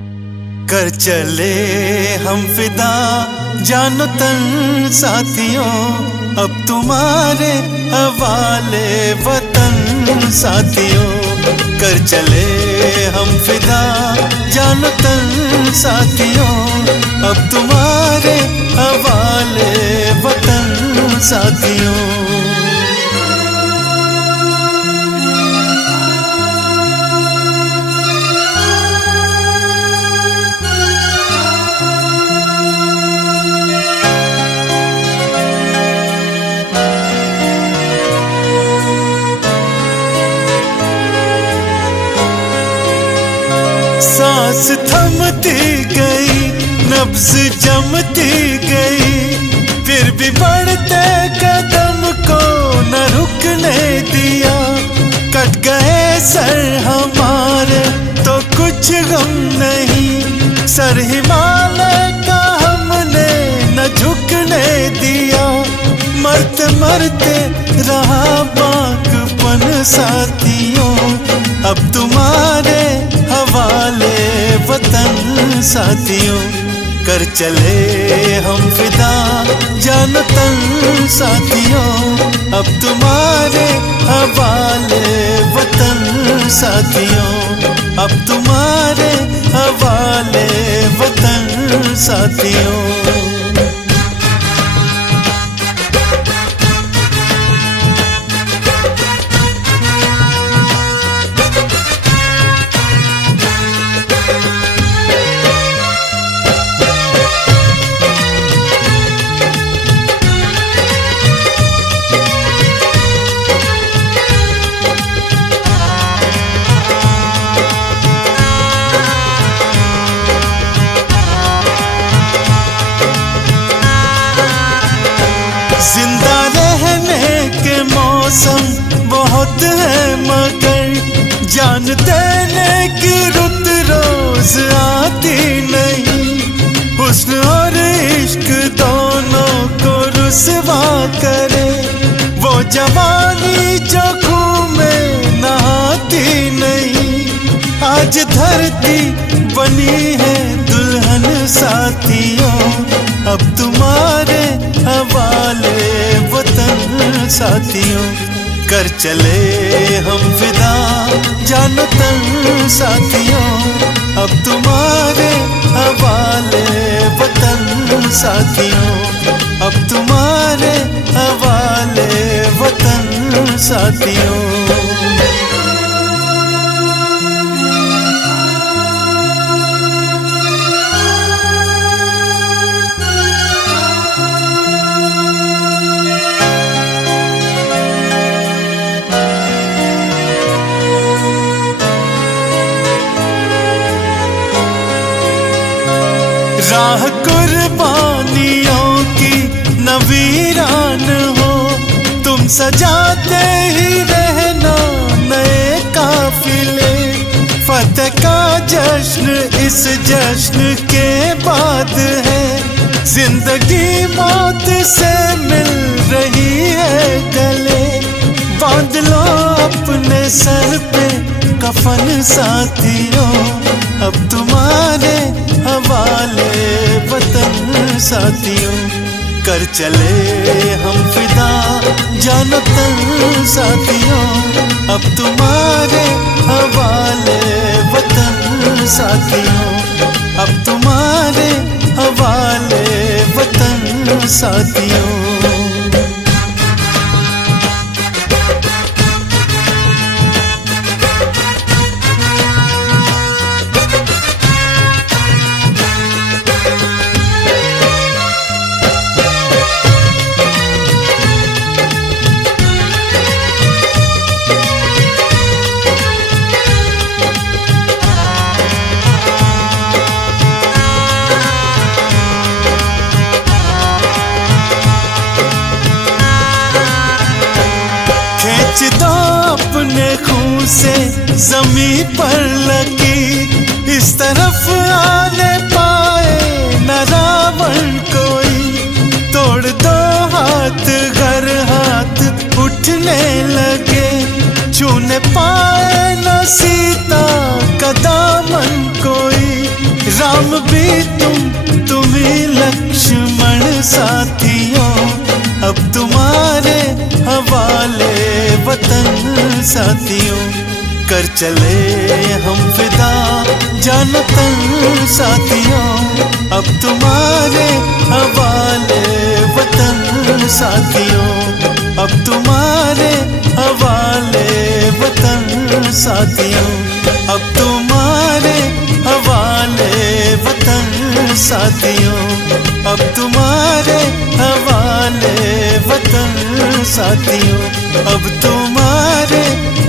कर चले हम फिदा जानो तन साथियों, अब तुम्हारे हवाले वतन साथियों। कर चले हम फिदा जानो तन साथियों, अब तुम्हारे हवाले वतन साथियों। सांस थमती गई, नब्ज जमती गई, फिर भी बढ़ते कदम को न रुकने दिया। कट गए सर हमारे तो कुछ गम नहीं, सर हिमालय का हमने न झुकने दिया। मरते मरते रहा बाकपन साथियों, अब तुम्हारे हवाले वतन साथियों। कर चले हम फिदा जानो तन साथियों, अब तुम्हारे हवाले वतन साथियों। अब तुम्हारे हवाले वतन साथियों। जिंदा रहने के मौसम बहुत है, मगर जान देने की रुत रोज आती नहीं। हुस्न और इश्क दोनों को रुसवा करे, वो जवानी जो खून में नहाती नहीं। आज धरती बनी है दुल्हन साथियों, अब तुम्हारे हवाले वतन साथियों। कर चले हम फिदा जानो तन साथियों, अब तुम्हारे हवाले वतन साथियों। अब तुम्हारे हवाले वतन साथियों। राह कुर्बानियों की नवीरान हो, तुम सजाते ही रहना नए काफिले। फतेह का जश्न इस जश्न के बाद है, जिंदगी मौत से मिल रही है गले। बांध लो अपने सर पे कफन साथियों, अब तुम्हारे हवाले वतन साथियों। कर चले हम फिदा जानो तन साथियों, अब तुम्हारे हवाले वतन साथियों। अब तुम्हारे हवाले वतन साथियों। खींच दो अपने खून से जमीन पर लकीर, इस तरफ आने पाए न रावण कोई। तोड़ दो हाथ घर हाथ उठने लगे, छूने पाए न सीता का दामन कोई। हम भी तुम ही लक्ष्मण साथियों, अब तुम्हारे हवाले वतन साथियों। कर चले हम फिदा जानो तन साथियों, अब तुम्हारे हवाले वतन साथियों, अब तुम्हारे हवाले वतन साथियों, अब तुम्हारे हवाले वतन साथियों, अब तुम्हारे हवाले वतन साथियों, अब तुम्हारे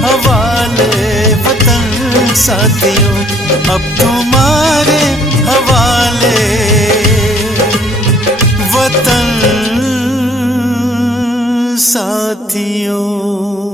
हवाले वतन साथियों, अब तुम्हारे हवाले वतन साथियों।